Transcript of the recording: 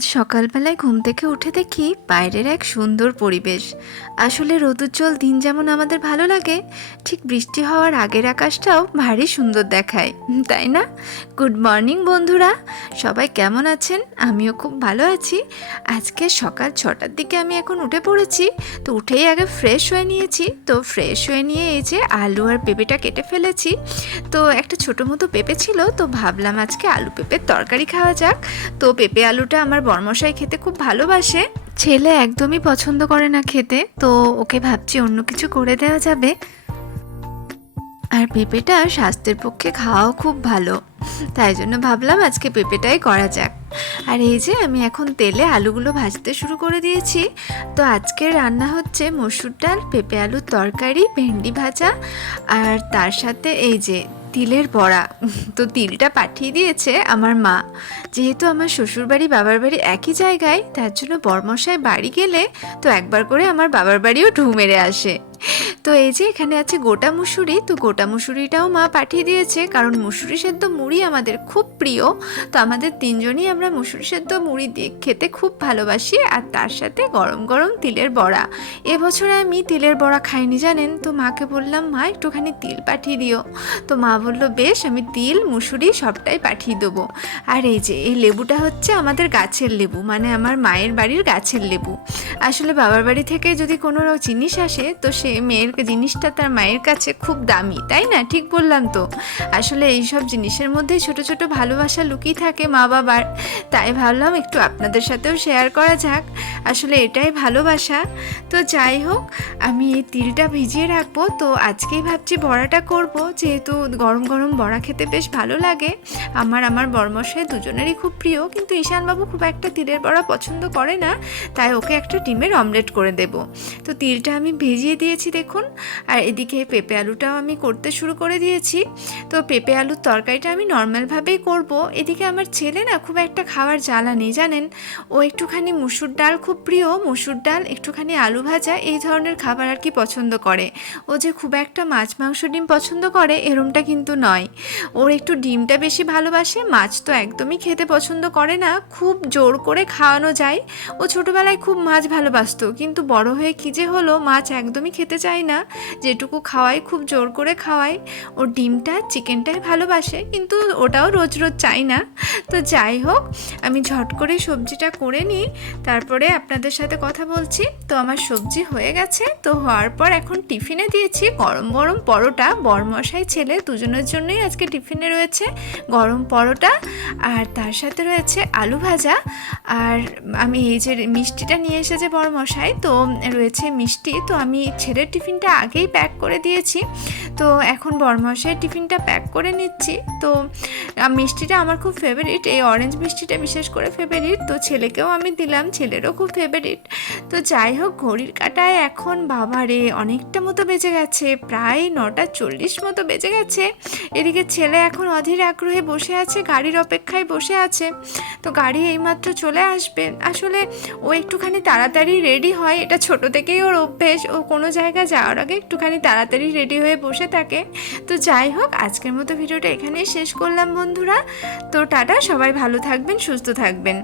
আজ সকালবেলায় ঘুম থেকে উঠে দেখি বাইরের এক সুন্দর পরিবেশ। আসলে রোদুজ্জ্বল দিন যেমন আমাদের ভালো লাগে, ঠিক বৃষ্টি হওয়ার আগের আকাশটাও ভারী সুন্দর দেখায়। তাই না? গুড মর্নিং বন্ধুরা। সবাই কেমন আছেন? আমিও খুব ভালো আছি। আজকে সকাল ছটার দিকে আমি এখন উঠে পড়েছি, তো উঠেই আগে ফ্রেশ হয়ে নিয়েছি। তো ফ্রেশ হয়ে নিয়ে এই যে আলু আর পেঁপেটা কেটে ফেলেছি। তো একটা ছোটো মতো পেঁপে ছিল, তো ভাবলাম আজকে আলু পেঁপের তরকারি খাওয়া যাক। তো পেঁপে আলুটা আমার বর্মশাই খেতে খুব ভালোবাসে। ছেলে একদমই পছন্দ করে না খেতে, তো ওকে ভাবছি অন্য কিছু করে দেওয়া যাবে। আর পেঁপেটা স্বাস্থ্যের পক্ষে খাওয়াও খুব ভালো। তাই জন্য ভাবলাম আজকে পেঁপেটাই করা যাক। আর এই যে আমি এখন তেলে আলুগুলো ভাজতে শুরু করে দিয়েছি। তো আজকের রান্না হচ্ছে মসুর ডাল, পেঁপে আলুর তরকারি, ভেন্ডি ভাজা। আর তার সাথে এই যে তিলের বড়া। তো তিলটা পাঠিয়ে দিয়েছে আমার মা। যেহেতু আমার শ্বশুরবাড়ি, বাবার বাড়ি একই জায়গায়, তার জন্য বরমশায় বাড়ি গেলে তো একবার করে আমার বাবার বাড়িও ঢু মেরে আসে। তো এই যে এখানে আছে গোটা মুসুরি, তো গোটা মুসুরিটাও মা পাঠিয়ে দিয়েছে। কারণ মুসুরি সেদ্ধ মুড়ি আমাদের খুব প্রিয়। তো আমাদের তিনজনই আমরা মুসুরি সেদ্ধ মুড়ি দিয়ে খেতে খুব ভালোবাসি। আর তার সাথে গরম গরম তিলের বড়া। এবছরে আমি তিলের বড়া খাইনি, জানেন? তো মাকে বললাম, মা, একটুখানি তিল পাঠিয়ে দিও। তো মা বলল, বেশ, আমি তিল, মুসুরি সবটাই পাঠিয়ে দেবো। আর এই যে, এই লেবুটা হচ্ছে আমাদের গাছের লেবু মানে আমার মায়ের বাড়ির গাছের লেবু। আসলে বাবার বাড়ি থেকে যদি কোনো জিনিস আসে, তো সে মেয়ের জিনিসটা তার মায়ের কাছে খুব দামি, তাই না? ঠিক বললাম তো। আসলে এই সব জিনিসের মধ্যে ছোট ছোট ভালোবাসা লুকিয়ে থাকে মা বাবার। তাই ভাবলাম একটু আপনাদের সাথেও শেয়ার করা যাক। আসলে এটাই ভালোবাসা। তো যাই হোক, আমি এই তিলটা ভিজিয়ে রাখব। তো আজকেই ভাবছি বড়াটা করব। যেহেতু গরম গরম বড়া খেতে বেশ ভালো লাগে। আমার আমার বর্মশাই দুজনেরই খুব প্রিয়। কিন্তু ঈশানবাবু খুব একটা তিলের বড়া পছন্দ করে না। তাই ওকে একটা ডিমের অমলেট করে দেব। তো তিলটা আমি ভিজিয়ে দিয়েছি। দেখুন। আর এদিকে পেঁপে আলুটাও আমি করতে শুরু করে দিয়েছি। তো পেঁপে আলুর তরকারিটা আমি নর্মালভাবেই করব। এদিকে আমার ছেলে না খুব একটা খাওয়ার জ্বালা নেই, জানেন? ও একটুখানি মুসুর ডাল খুব প্রিয়। মুসুর ডাল, একটুখানি আলু ভাজা, এই ধরনের খাবার আর কি পছন্দ করে। ও যে খুব একটা মাছ, মাংস, ডিম পছন্দ করে, এরমটা কিন্তু নয়। ওর একটু ডিমটা বেশি ভালোবাসে, মাছ তো একদমই খেতে পছন্দ করে না। খুব জোর করে খাওয়ানো যায়। ও ছোটোবেলায় খুব মাছ ভালোবাসতো, কিন্তু বড় হয়ে কী যে হলো, মাছ একদমই খেতে চায় না, যেটুকু খাওয়াই খুব জোর করে খাওয়াই। ও ডিমটা, চিকেনটাই ভালোবাসে, কিন্তু ওটাও রোজ রোজ চাই না। তো যাই হোক, আমি ঝট করে সবজিটা করে নিই, তারপরে আপনাদের সাথে কথা বলছি। তো আমার সবজি হয়ে গেছে, তো হওয়ার পর এখন টিফিনে দিয়েছি গরম গরম পরোটা। বরমশাই ছেলে, দুজনের জন্যই আজকে টিফিনে রয়েছে। গরম পরোটা আর তার সাথে রয়েছে আলু ভাজা। আর আমি এই যে মিষ্টিটা নিয়ে এসেছে বড় মশাই তো রয়েছে মিষ্টি। তো আমি ছেলের টিফিনটা আগেই প্যাক করে দিয়েছি। তো এখন বরমশাইয়ের টিফিনটা প্যাক করে নিচ্ছি। তো মিষ্টিটা আমার খুব ফেভারিট এই অরেঞ্জ মিষ্টিটা বিশেষ করে ফেভারিট তো ছেলেকেও আমি দিলাম, ছেলেরও খুব ফেভারিট তো যাই হোক, ঘড়ির কাটায় এখন বাবারে অনেকটা মতো বেজে গেছে, প্রায় নটা চল্লিশ মতো বেজে গেছে। এদিকে ছেলে এখন অধীর আগ্রহে বসে আছে, গাড়ির অপেক্ষায় বসে আছে। তো গাড়ি এইমাত্র চলে আসবে। আসলে ও একটুখানি তাড়াতাড়ি রেডি হয়, এটা ছোট থেকেই ওর অভ্যেস। ও কোনো জায়গায় যাওয়ার আগে একটুখানি তাড়াতাড়ি রেডি হয়ে বসে থাকে। তো যাই হোক, আজকের মতো ভিডিওটা এখানেই শেষ করলাম বন্ধুরা। তো টাটা সবাই ভালো থাকবেন সুস্থ থাকবেন।